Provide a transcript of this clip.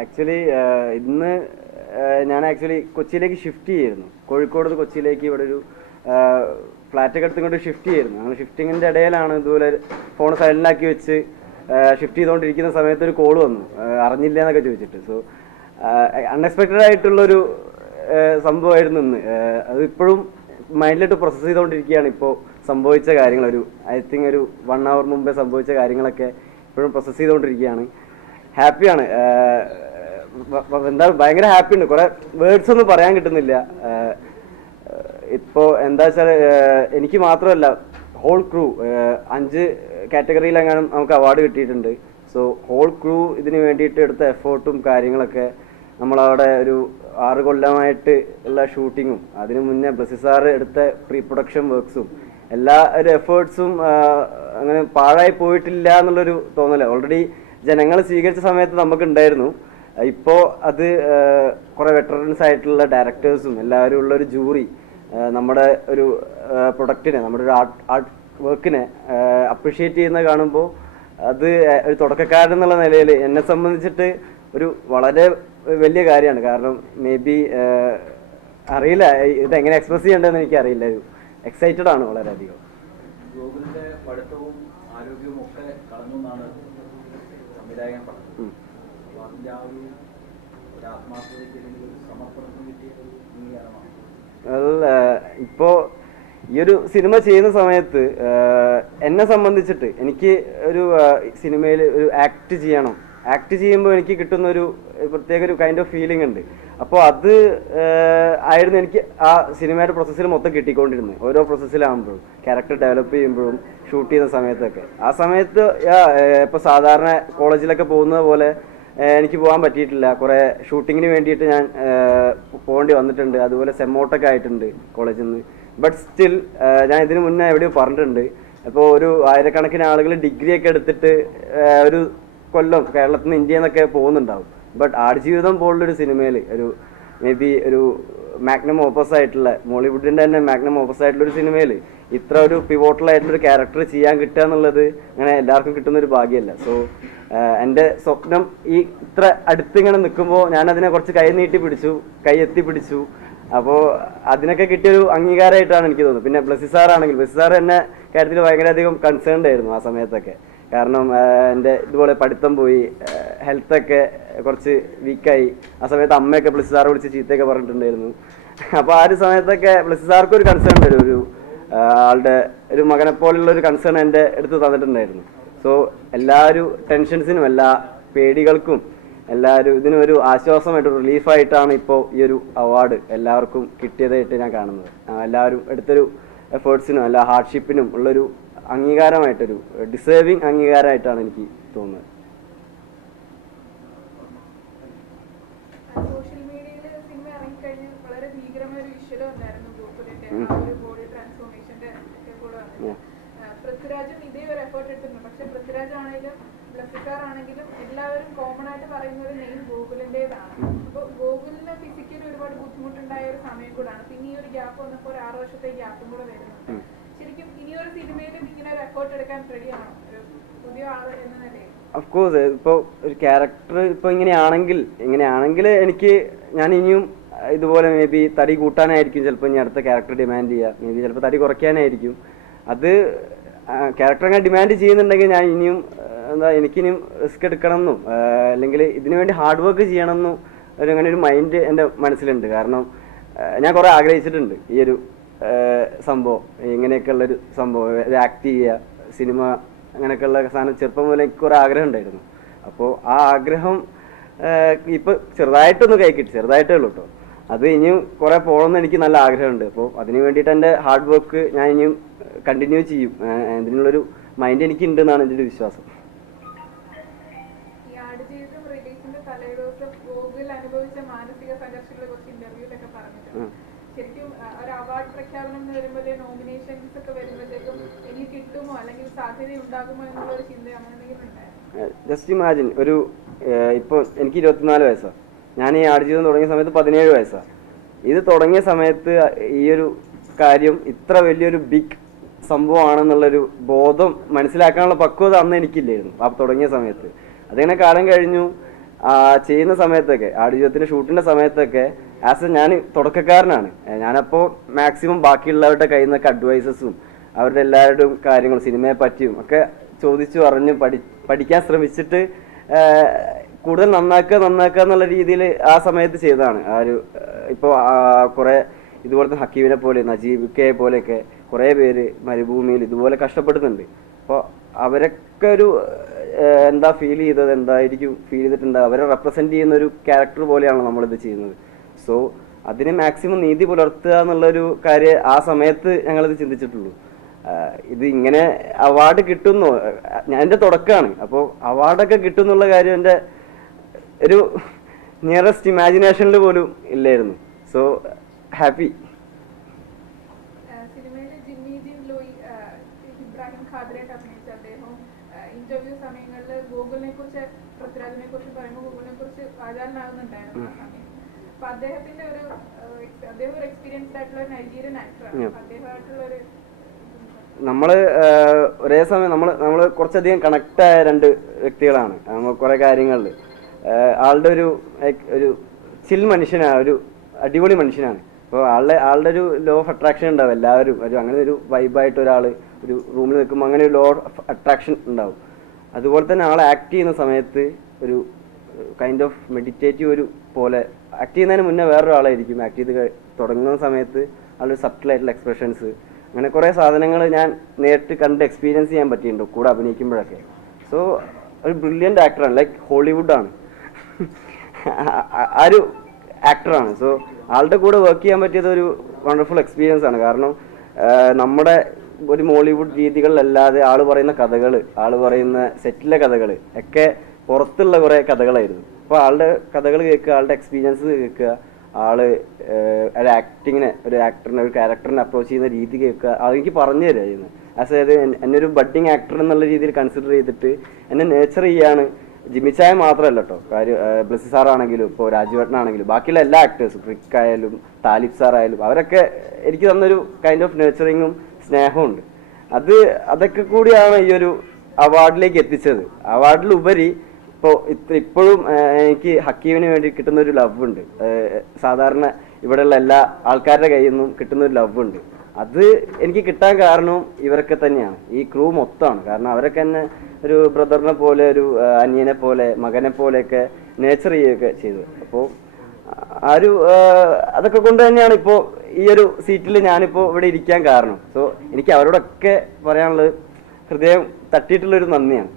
Actually ഇന്ന് ഞാൻ actually കൊച്ചിയിലേക്ക് ഷിഫ്റ്റ് ചെയ്യായിരുന്നു. കോഴിക്കോട് കൊച്ചിയിലേക്ക് ഇവിടെ ഒരു ഫ്ലാറ്റൊക്കെ എടുത്തുകൊണ്ട് ഷിഫ്റ്റ് ചെയ്യായിരുന്നു. അങ്ങനെ ഷിഫ്റ്റിങ്ങിൻ്റെ ഇടയിലാണ് ഇതുപോലെ ഫോൺ സൈലൻ്റാക്കി വെച്ച് ഷിഫ്റ്റ് ചെയ്തുകൊണ്ടിരിക്കുന്ന സമയത്ത് ഒരു കോൾ വന്നു, അറിഞ്ഞില്ല എന്നൊക്കെ ചോദിച്ചിട്ട്. സോ അൺഎക്സ്പെക്റ്റഡ് ആയിട്ടുള്ളൊരു സംഭവമായിരുന്നു ഇന്ന്. അതിപ്പോഴും മൈൻഡിലിട്ട് പ്രോസസ്സ് ചെയ്തുകൊണ്ടിരിക്കുകയാണ്. ഇപ്പോൾ സംഭവിച്ച കാര്യങ്ങൾ ഐ തിങ്ക് ഒരു 1 hour മുമ്പേ സംഭവിച്ച കാര്യങ്ങളൊക്കെ ഇപ്പോഴും പ്രോസസ്സ് ചെയ്തുകൊണ്ടിരിക്കുകയാണ്. ഹാപ്പിയാണ്, എന്താ ഭയങ്കര ഹാപ്പിയുണ്ട്. കുറേ വേർഡ്സ് ഒന്നും പറയാൻ കിട്ടുന്നില്ല. ഇപ്പോൾ എന്താ വെച്ചാൽ എനിക്ക് മാത്രമല്ല, ഹോൾ ക്രൂ 5 കാറ്റഗറിയിലെങ്ങാനും നമുക്ക് അവാർഡ് കിട്ടിയിട്ടുണ്ട്. സോ ഹോൾ ക്രൂ ഇതിന് വേണ്ടിയിട്ട് എടുത്ത എഫേർട്ടും കാര്യങ്ങളൊക്കെ, നമ്മളവിടെ ഒരു 6 കൊല്ലമായിട്ട് ഉള്ള ഷൂട്ടിങ്ങും അതിന് മുന്നേ ബ്ലസ്സി സാറ് എടുത്ത പ്രീ പ്രൊഡക്ഷൻ വർക്ക്സും എല്ലാ ഒരു എഫേർട്സും അങ്ങനെ പാഴായി പോയിട്ടില്ല എന്നുള്ളൊരു തോന്നല് ഓൾറെഡി ജനങ്ങൾ സ്വീകരിച്ച സമയത്ത് നമുക്കുണ്ടായിരുന്നു. ഇപ്പോൾ അത് കുറേ വെറ്ററൻസ് ആയിട്ടുള്ള ഡയറക്ടേഴ്സും എല്ലാവരും ഉള്ളൊരു ജൂറി നമ്മുടെ ഒരു പ്രൊഡക്റ്റിനെ, നമ്മുടെ ഒരു ആർട്ട് വർക്കിനെ അപ്രിഷ്യേറ്റ് ചെയ്യുന്നത് കാണുമ്പോൾ അത് ഒരു തുടക്കക്കാരൻ എന്നുള്ള നിലയിൽ എന്നെ സംബന്ധിച്ചിട്ട് ഒരു വളരെ വലിയ കാര്യമാണ്. കാരണം മേ ബി അറിയില്ല ഇതെങ്ങനെ എക്സ്പ്രസ് ചെയ്യേണ്ടതെന്ന് എനിക്കറിയില്ല. ഒരു എക്സൈറ്റഡ് ആണ് വളരെയധികം. ഗോകുലിന്റെ പഠിത്തവും ആരോഗ്യവും ഒക്കെ കളഞ്ഞു എന്നാണ് സംവിധായകൻ പറഞ്ഞത്. അതിന്റെ ആ ഒരു ആത്മാർത്ഥതയ്ക്ക് അല്ലെങ്കിൽ ഒരു സമർപ്പണത്തിന് കിട്ടിയ ഒരു അംഗീകാരമാണ്. ഇപ്പോൾ ഈ ഒരു സിനിമ ചെയ്യുന്ന സമയത്ത് എന്നെ സംബന്ധിച്ചിട്ട് എനിക്ക് ഒരു സിനിമയിൽ ഒരു ആക്ട് ചെയ്യണം. ആക്ട് ചെയ്യുമ്പോൾ എനിക്ക് കിട്ടുന്ന ഒരു പ്രത്യേക ഒരു കൈൻഡ് ഓഫ് ഫീലിംഗ് ഉണ്ട്. അപ്പോൾ അത് ആയിരുന്നു എനിക്ക് ആ സിനിമയുടെ പ്രോസസ്സിൽ മൊത്തം കിട്ടിക്കൊണ്ടിരുന്നത്. ഓരോ പ്രോസസ്സിലാകുമ്പോഴും ക്യാരക്ടർ ഡെവലപ്പ് ചെയ്യുമ്പോഴും ഷൂട്ട് ചെയ്യുന്ന സമയത്തൊക്കെ. ആ സമയത്ത് ഇപ്പോൾ സാധാരണ കോളേജിലൊക്കെ പോകുന്നത് പോലെ എനിക്ക് പോകാൻ പറ്റിയിട്ടില്ല. കുറേ ഷൂട്ടിങ്ങിന് വേണ്ടിയിട്ട് ഞാൻ പോകേണ്ടി വന്നിട്ടുണ്ട്. അതുപോലെ സെമ്മോട്ടൊക്കെ ആയിട്ടുണ്ട് കോളേജിൽ നിന്ന്. ബട്ട് സ്റ്റിൽ ഞാൻ ഇതിനു മുന്നേ എവിടെയോ പറഞ്ഞിട്ടുണ്ട്, അപ്പോൾ ഒരു 1000കണക്കിന് ആളുകൾ ഡിഗ്രിയൊക്കെ എടുത്തിട്ട് ഒരു കൊല്ലം കേരളത്തിൽ നിന്ന് ഇന്ത്യയിൽ നിന്നൊക്കെ പോകുന്നുണ്ടാവും. ബട്ട് ആടുജീവിതം പോലുള്ളൊരു സിനിമയിൽ ഒരു മേ ബി ഒരു മാഗ്നം ഓപ്പസ് ആയിട്ടുള്ള, മോളിവുഡിൻ്റെ തന്നെ മാഗ്നം ഓപ്പസ് ആയിട്ടുള്ളൊരു സിനിമയിൽ ഇത്ര ഒരു പിവോട്ടലായിട്ടുള്ളൊരു ക്യാരക്ടർ ചെയ്യാൻ കിട്ടുക എന്നുള്ളത് അങ്ങനെ എല്ലാവർക്കും കിട്ടുന്നൊരു ഭാഗ്യമല്ല. സോ എൻ്റെ സ്വപ്നം ഈ ഇത്ര അടുത്തിങ്ങനെ നിൽക്കുമ്പോൾ ഞാനതിനെ കുറച്ച് കൈ എത്തി പിടിച്ചു. അപ്പോൾ അതിനൊക്കെ കിട്ടിയൊരു അംഗീകാരമായിട്ടാണ് എനിക്ക് തോന്നുന്നത്. പിന്നെ ബ്ലസ്സി സാർ എന്നെ കാര്യത്തിൽ ഭയങ്കരധികം കൺസേൺഡ് ആയിരുന്നു ആ സമയത്തൊക്കെ. കാരണം എൻ്റെ ഇതുപോലെ പഠിത്തം പോയി, ഹെൽത്തൊക്കെ കുറച്ച് വീക്കായി. ആ സമയത്ത് അമ്മയൊക്കെ ബ്ലസ്സി സാറെ വിളിച്ച് ചീത്തയൊക്കെ പറഞ്ഞിട്ടുണ്ടായിരുന്നു. അപ്പോൾ ആ ഒരു സമയത്തൊക്കെ ബ്ലസ്സി സാർക്കും ഒരു കൺസേൺ വരും, ഒരു ആളുടെ ഒരു മകനെ പോലുള്ള ഒരു കൺസേൺ എൻ്റെ അടുത്ത് തന്നിട്ടുണ്ടായിരുന്നു. സോ എല്ലാ ഒരു ടെൻഷൻസിനും എല്ലാ പേടികൾക്കും എല്ലാവരും ഇതിനും ഒരു ആശ്വാസമായിട്ട് റിലീഫായിട്ടാണ് ഇപ്പോൾ ഈ ഒരു അവാർഡ് എല്ലാവർക്കും കിട്ടിയതായിട്ട് ഞാൻ കാണുന്നത്. എല്ലാവരും എടുത്തൊരു എഫേർട്സിനും എല്ലാ ഹാർഡ്ഷിപ്പിനും ഉള്ളൊരു അംഗീകാരമായിട്ടൊരു ഡിസേർവിങ് അംഗീകാരമായിട്ടാണ് എനിക്ക് തോന്നുന്നത്. സോഷ്യൽ മീഡിയയിൽ സിനിമ ഇറങ്ങിക്കഴിഞ്ഞ് വളരെ ഭീകരമായ ഒരു വിഷ്വലും ഉണ്ടായിരുന്നു ഗോകുലിന്റെ ഒരു ബോഡി ട്രാൻസ്ഫോർമേഷന്റെ കൂടെ വന്നത്. പൃഥ്വിരാജും ഇതേ ഒരു എഫേർട്ട് എടുത്തിട്ടുണ്ട്. പക്ഷെ പൃഥ്വിരാജ് ആണെങ്കിലും ബ്ലസ്സിക്കാറാണെങ്കിലും എല്ലാവരും കോമൺ ആയിട്ട് പറയുന്ന ഒരു നെയിം ഗോകുലിന്റേതാണ്. അപ്പോൾ ഗോകുലിന് ഫിസിക്കലി ഒരുപാട് ബുദ്ധിമുട്ടുണ്ടായ ഒരു സമയം കൂടാണ്. പിന്നെ ഈ ഒരു ഗ്യാപ്പ് വന്നപ്പോൾ ഒരു 6 വർഷത്തെ ഗ്യാപ്പും കൂടെ വരുന്നുണ്ട്. ശരിക്കും ഇനിയൊരു സിനിമയിലും ഇങ്ങനെ ഒരു എഫേർട്ട് എടുക്കാൻ റെഡിയാണോ ഒരു പുതിയ ആള് എന്ന നിലയിൽ? അഫ്കോഴ്സ് ഇപ്പോൾ ഒരു ക്യാരക്ടർ ഇപ്പോൾ ഇങ്ങനെയാണെങ്കിൽ ഞാൻ ഇനിയും ഇതുപോലെ മേ ബി തടി കൂട്ടാനായിരിക്കും ചിലപ്പോൾ ഇനി അടുത്ത ക്യാരക്ടർ ഡിമാൻഡ് ചെയ്യുക. മേ ബി ചിലപ്പോൾ തടി കുറയ്ക്കാനായിരിക്കും. അത് ക്യാരക്ടർ അങ്ങനെ ഡിമാൻഡ് ചെയ്യുന്നുണ്ടെങ്കിൽ ഞാൻ ഇനിയും എനിക്കിനിയും റിസ്ക് എടുക്കണമെന്നും അല്ലെങ്കിൽ ഇതിനു വേണ്ടി ഹാർഡ് വർക്ക് ചെയ്യണമെന്നും അങ്ങനെ ഒരു മൈൻഡ് എൻ്റെ മനസ്സിലുണ്ട്. കാരണം ഞാൻ കുറേ ആഗ്രഹിച്ചിട്ടുണ്ട് ഈ ഒരു സംഭവം, ഇങ്ങനെയൊക്കെയുള്ളൊരു സംഭവം, ഒരു ആക്ട് ചെയ്യുക, സിനിമ, അങ്ങനെയൊക്കെയുള്ള സാധനം ചെറുപ്പം മുതലേ എനിക്ക് കുറേ ആഗ്രഹം ഉണ്ടായിരുന്നു. അപ്പോൾ ആ ആഗ്രഹം ഇപ്പോൾ ചെറുതായിട്ടൊന്ന് കൈ കിട്ടി, ചെറുതായിട്ടേ ഉള്ളൂ കേട്ടോ. അത് ഇനിയും കുറേ പോകണമെന്ന് എനിക്ക് നല്ല ആഗ്രഹമുണ്ട്. അപ്പോൾ അതിന് വേണ്ടിയിട്ട് എൻ്റെ ഹാർഡ് വർക്ക് ഞാൻ ഇനിയും കണ്ടിന്യൂ ചെയ്യും. ഇതിനുള്ളൊരു മൈൻഡ് എനിക്കുണ്ട് എന്നാണ് എൻ്റെ ഒരു വിശ്വാസം. ഈ ആടുജീവിതം റിലീസിന്റെ തലേദിവസം ഗോകുൽ അനുഭവിച്ച മാനസിക സംഘർഷങ്ങളെ കുറിച്ച് ഇന്റർവ്യൂലൊക്കെ പറഞ്ഞിട്ടുണ്ട്. ശരിക്കും ഒരു അവാർഡ് പ്രഖ്യാപനം എന്ന് വരുമ്പോഴേ നോമിനേഷൻസ് ഒക്കെ വരുമ്പോഴത്തേക്കും എനിക്ക് കിട്ടുമോ അല്ലെങ്കിൽ സാധ്യത ഉണ്ടാകുമോ എന്നുള്ള ഒരു ചിന്ത അങ്ങനെ എന്തെങ്കിലും ഉണ്ടായിരുന്നു? ജസ്റ്റ് ഇമാജിൻ, ഇപ്പോൾ എനിക്ക് 24 വയസ്സാണ്. ഞാൻ ഈ ആടുജീവിതം തുടങ്ങിയ സമയത്ത് 17 വയസ്സാണ്. ഇത് തുടങ്ങിയ സമയത്ത് ഈ ഒരു കാര്യം ഇത്ര വലിയൊരു ബിഗ് സംഭവമാണെന്നുള്ളൊരു ബോധം മനസ്സിലാക്കാനുള്ള പക്വത അന്ന് എനിക്കില്ലായിരുന്നു ആ തുടങ്ങിയ സമയത്ത്. അതിങ്ങനെ കാലം കഴിഞ്ഞു. ചെയ്യുന്ന സമയത്തൊക്കെ ആടുജീവിതത്തിന്റെ ഷൂട്ടിന്റെ സമയത്തൊക്കെ ഞാൻ തുടക്കക്കാരനാണ്. ഞാനപ്പോൾ മാക്സിമം ബാക്കിയുള്ളവരുടെ കയ്യിൽ നിന്നൊക്കെ അഡ്വൈസസും അവരുടെ എല്ലാവരുടെയും കാര്യങ്ങളും സിനിമയെ പറ്റിയും ഒക്കെ ചോദിച്ചു അറിഞ്ഞ് പഠിക്കാൻ ശ്രമിച്ചിട്ട് കൂടുതൽ നന്നാക്കുക എന്നുള്ള രീതിയിൽ ആ സമയത്ത് ചെയ്തതാണ്. ഇപ്പോൾ കുറേ ഇതുപോലത്തെ ഹക്കീമിനെ പോലെ നജീബ് കെ പോലെയൊക്കെ കുറേ പേര് മരുഭൂമിയിൽ ഇതുപോലെ കഷ്ടപ്പെടുന്നുണ്ട്. അപ്പോൾ അവരൊക്കെ ഒരു എന്താ ഫീൽ ചെയ്തത്, എന്തായിരിക്കും ഫീൽ ചെയ്തിട്ടുണ്ട്, അവരെ റെപ്രസെന്റ് ചെയ്യുന്ന ഒരു ക്യാരക്ടർ പോലെയാണ് നമ്മളിത് ചെയ്യുന്നത്. സോ അതിന് മാക്സിമം നീതി പുലർത്തുക എന്നുള്ളൊരു കാര്യം ആ സമയത്ത് ഞങ്ങളിത് ചിന്തിച്ചിട്ടുള്ളൂ. ഇത് ഇങ്ങനെ അവാർഡ് കിട്ടുന്നു, ഞാൻ എൻ്റെ തുടക്കമാണ്, അപ്പോൾ അവാർഡൊക്കെ കിട്ടും എന്നുള്ള കാര്യം എൻ്റെ ഒരു നിയറസ്റ്റ് ഇമാജിനേഷനിൽ പോലും ഇല്ലായിരുന്നു. So happy. സിനിമയിലെ ജിമ്മി ലോയി ഇബ്രാഹിം ഖാദറായിട്ട് അഭിനയിച്ച അദ്ദേഹം ഇന്റർവ്യൂ സമയങ്ങളിൽ ഗൂഗിളിനെ കുറിച്ച് പൃഥ്വിരാജിനെ കുറിച്ച് പറയുമ്പോൾ ഗൂഗിളിനെ കുറിച്ച് വാചാലനാകുന്നുണ്ടായിരുന്നു ആ സമയം. അപ്പൊ അദ്ദേഹത്തിന്റെ അദ്ദേഹം ഒരു എക്സ്പീരിയൻസ്ഡ് ആയിട്ടുള്ള നൈജീരിയൻ ആക്ടറാണ്. അദ്ദേഹമായിട്ടുള്ള ഒരു ഒരേ സമയം നമ്മൾ കുറച്ചധികം കണക്റ്റായ രണ്ട് വ്യക്തികളാണ്. നമ്മൾ കുറേ കാര്യങ്ങളിൽ ആളുടെ ഒരു ചിൽ മനുഷ്യനാണ്, ഒരു അടിപൊളി മനുഷ്യനാണ്. അപ്പോൾ ആളുടെ ഒരു ലോ ഓഫ് അട്രാക്ഷൻ ഉണ്ടാവും. എല്ലാവരും അങ്ങനെ ഒരു വൈബായിട്ട് ഒരാൾ ഒരു റൂമിൽ നിൽക്കുമ്പോൾ അങ്ങനെ ഒരു ലോ ഓഫ് അട്രാക്ഷൻ ഉണ്ടാവും. അതുപോലെ തന്നെ ആൾ ആക്ട് ചെയ്യുന്ന സമയത്ത് ഒരു കൈൻഡ് ഓഫ് മെഡിറ്റേറ്റീവ് ഒരു പോലെ ആക്ട് ചെയ്യുന്നതിന് മുന്നേ വേറൊരാളായിരിക്കും. ആക്ട് ചെയ്ത് തുടങ്ങുന്ന സമയത്ത് ആളൊരു സബ്റ്റിലായിട്ടുള്ള എക്സ്പ്രഷൻസ്, അങ്ങനെ കുറേ സാധനങ്ങൾ ഞാൻ നേരിട്ട് കണ്ട് എക്സ്പീരിയൻസ് ചെയ്യാൻ പറ്റിയിട്ടുണ്ട് കൂടെ അഭിനയിക്കുമ്പോഴൊക്കെ. സോ ഒരു ബ്രില്യൻ്റ് ആക്ടറാണ്, ലൈക്ക് ഹോളിവുഡാണ് ആ ഒരു ആക്ടറാണ്. സോ ആളുടെ കൂടെ വർക്ക് ചെയ്യാൻ പറ്റിയത് ഒരു വണ്ടർഫുൾ എക്സ്പീരിയൻസ് ആണ്. കാരണം നമ്മുടെ ഒരു മോളിവുഡ് രീതികളിലല്ലാതെ ആൾ പറയുന്ന കഥകൾ, ആൾ പറയുന്ന സെറ്റിലെ കഥകൾ ഒക്കെ പുറത്തുള്ള കുറേ കഥകളായിരുന്നു. അപ്പോൾ ആളുടെ കഥകൾ കേൾക്കുക, ആളുടെ എക്സ്പീരിയൻസ് കേൾക്കുക, ഒരു ആക്ടിങ്ങിനെ, ഒരു ആക്ടറിനെ, ഒരു ക്യാരക്ടറിനെ അപ്രോച്ച് ചെയ്യുന്ന രീതി കേൾക്കുക, അതെനിക്ക് പറഞ്ഞു തരിക ചെയ്യുന്നത്. അതായത് എന്നെ ഒരു ബഡ്ഡിങ് ആക്ടർ എന്നുള്ള രീതിയിൽ കൺസിഡർ ചെയ്തിട്ട് എന്നെ നേച്ചർ ചെയ്യാണ്. ജിമ്മിച്ചായ മാത്രമല്ല കേട്ടോ, കാര്യം ബ്ലസ്സി സാറാണെങ്കിലും ഇപ്പോൾ രാജുവേട്ടനാണെങ്കിലും ബാക്കിയുള്ള എല്ലാ ആക്ടേഴ്സും, റിക്ക് ആയാലും താലിബ് സാറായാലും അവരൊക്കെ എനിക്ക് തന്നൊരു കൈൻഡ് ഓഫ് നേച്ചറിങ്ങും സ്നേഹവും ഉണ്ട്. അതൊക്കെ കൂടിയാണ് ഈ ഒരു അവാർഡിലേക്ക് എത്തിച്ചത്. അവാർഡിലുപരി ഇപ്പോഴും എനിക്ക് ഹക്കീമിന് വേണ്ടി കിട്ടുന്ന ഒരു ലവ് ഉണ്ട്. സാധാരണ ഇവിടെയുള്ള എല്ലാ ആൾക്കാരുടെ കയ്യിൽ നിന്നും കിട്ടുന്ന ഒരു ലവ് ഉണ്ട്. അത് എനിക്ക് കിട്ടാൻ കാരണവും ഇവരൊക്കെ തന്നെയാണ്, ഈ ക്രൂ മൊത്തമാണ്. കാരണം അവരൊക്കെ എന്നെ ഒരു ബ്രദറിനെ പോലെ, ഒരു അനിയനെ പോലെ, മകനെ പോലെയൊക്കെ നേച്ചർ ചെയ്യുകയൊക്കെ ചെയ്തു. അപ്പോൾ അതൊക്കെ കൊണ്ട് തന്നെയാണ് ഇപ്പോൾ ഈ ഒരു സീറ്റിൽ ഞാനിപ്പോൾ ഇവിടെ ഇരിക്കാൻ കാരണം. സോ എനിക്ക് അവരോടൊക്കെ പറയാനുള്ളത് ഹൃദയം തട്ടിയിട്ടുള്ളൊരു നന്ദിയാണ്.